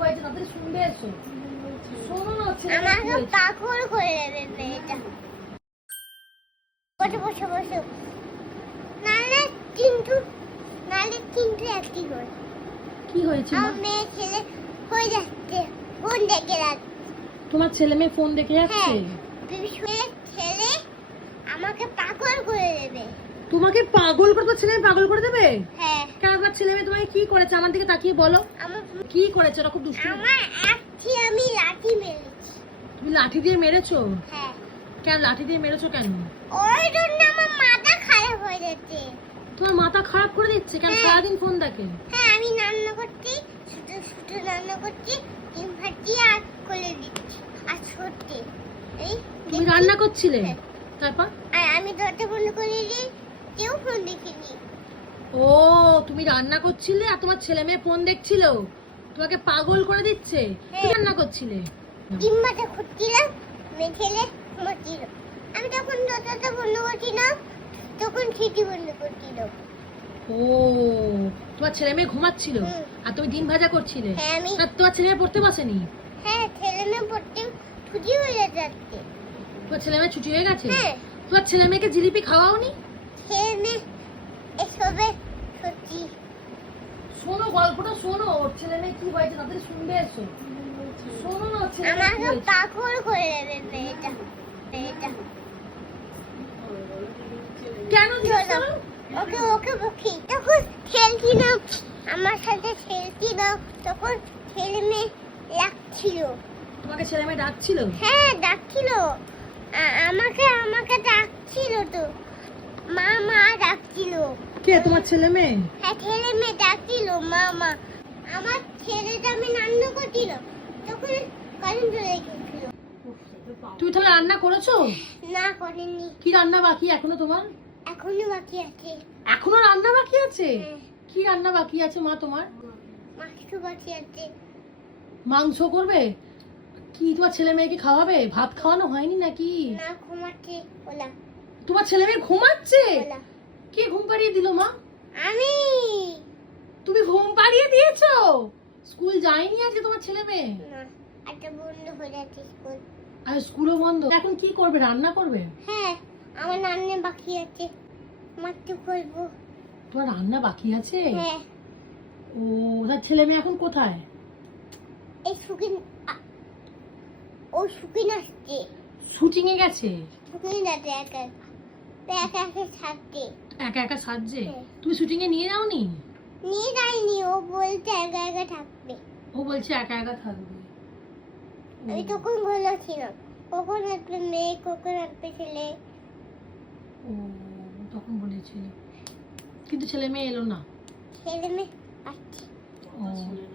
হয়েছে তাদের শুনবে এসো। শোনো না ছেলে আমাকে পাগল করে দেবে মেয়েটা। বসে বসে বসে। নালে কিন্তু নালে কিন্তু একটি করে কি হয়েছে আমার মেয়ে ছেলে হয়ে যাচ্ছে ফোন দেখে রাখছে তোমার ছেলে মেয়ে ফোন দেখে যাচ্ছে? হ্যাঁ বিশুয়ের ছেলে আমাকে পাগল করে দেবে। তোমাকে পাগল করে তোমার ছেলে পাগল করে দেবে? হ্যাঁ। কেন তোমার ছেলে মেয়ে তোমাকে কি করেছে? আমার দিকে তাকিয়ে বলো। আমার কি করেছে? ওরা খুব দুষ্টু। আমার একটি আমি লাঠি মেরেছি। তুমি লাঠি দিয়ে মেরেছো? হ্যাঁ। কেন লাঠি দিয়ে মেরেছো কেন? ওই জন্য আমার মাথা খারাপ হয়ে যাচ্ছে। তোমার মাথা খারাপ করে দিচ্ছে কেন? হ্যাঁ। সারাদিন ফোন দেখে। হ্যাঁ আমি রান্না করছি ছোট ছোট রান্না করছি ডিম ভাজি আর করে দিচ্ছি। আর সত্যি এই তুমি রান্না করছিলে? হ্যাঁ। তারপর? আর আমি দরজা বন্ধ করে দিই কেউ ফোন দেখিনি। ও তুমি রান্না করছিলে আর তোমার ছেলে মেয়ে ফোন দেখছিল? তোমাকে পাগল করে দিচ্ছে? কি হ্যাঁ। রান্না করছিলে? ডিম ভাজা খুঁজছিলাম মেয়ে ছেলে ঘুমাচ্ছিল আমি তখন দরজাটা বন্ধ করছিলাম তখন খিটি বন্ধ করছিলাম ও তোমার ছেলে মেয়ে ঘুমাচ্ছিল? আর তুমি ডিম ভাজা করছিলে? হ্যাঁ আর তোমার ছেলে মেয়ে পড়তে বসেনি? হ্যাঁ ছেলে মেয়ে পড়তে ছুটি হয়ে যাচ্ছে তোমার ছেলে মেয়ে ছুটি হয়ে গেছে? হ্যাঁ। তোমার ছেলে মেয়েকে জিলিপি খাওয়াওনি? ছেলে মেয়ে এসবে সত্যি শোনো গল্পটা শোনো ওর ছেলে মেয়ে কি হয়েছে তাদের শুনবে এসো শোনো না ছেলে আমাকে। পাগল করে দেবে মেয়েটা মেয়েটা। কেন? ওকে ওকে বকি। তখন খেলছিলাম আমার সাথে খেলছিলাম তখন ছেলে মেয়ে ডাকছিল। তোমাকে ছেলে মেয়ে ডাকছিল? হ্যাঁ ডাকছিল। আমাকে আমাকে ডাকছিল তো। কে তোমার ছেলে মেয়ে? হ্যাঁ ছেলে মেয়ে ডাকছিল মা মা আমার ছেলেটা আমি রান্না করছিল তখন কারেন্ট চলে গেছিল তুমি তাহলে রান্না করেছ? না করেনি। কি রান্না বাকি এখনও তোমার? এখনও বাকি আছে। এখনও রান্না বাকি আছে? হ্যাঁ, কি রান্না বাকি আছে মা তোমার? মাংস বাকি আছে। মাংস করবে? কি তোমার ছেলে মেয়েকে খাওয়াবে? ভাত খাওয়ানো হয়নি নাকি? না ঘুমাচ্ছে ওলা। তোমার ছেলে মেয়ে ঘুমাচ্ছে? ওলা। কে ঘুম পাড়িয়ে দিল মা? আমি। তুমি ঘুম পাড়িয়ে দিয়েছ? স্কুল যায়নি আজকে তোমার ছেলে মেয়ে? না একটা বন্ধ হয়ে যাচ্ছে স্কুল। আর স্কুলও বন্ধ। এখন কি করবে রান্না করবে? হ্যাঁ আমার রান্না বাকি আছে। মাত্র করব। তোমার রান্না বাকি আছে? হ্যাঁ। ও তার ছেলে মেয়ে এখন কোথায়? এই শুকিন আ- ও শুকিন আসছে। শুটিং এ গেছে? শুকিন যাচ্ছে একা। একা একা থাকছে একা একা সাজছে। তুমি শুটিং এ নিয়ে যাওনি? নিয়ে যায়নি ও বলছে একা একা থাকবে। ও বলছে একা একা থাকবে। আমি তখন বলেছিলাম কখন আসবে মেয়ে কখন আসবে ছেলে। ও তখন বলেছিল। কিন্তু ছেলে মেয়ে এলো না। ছেলে মেয়ে আসছে। ও।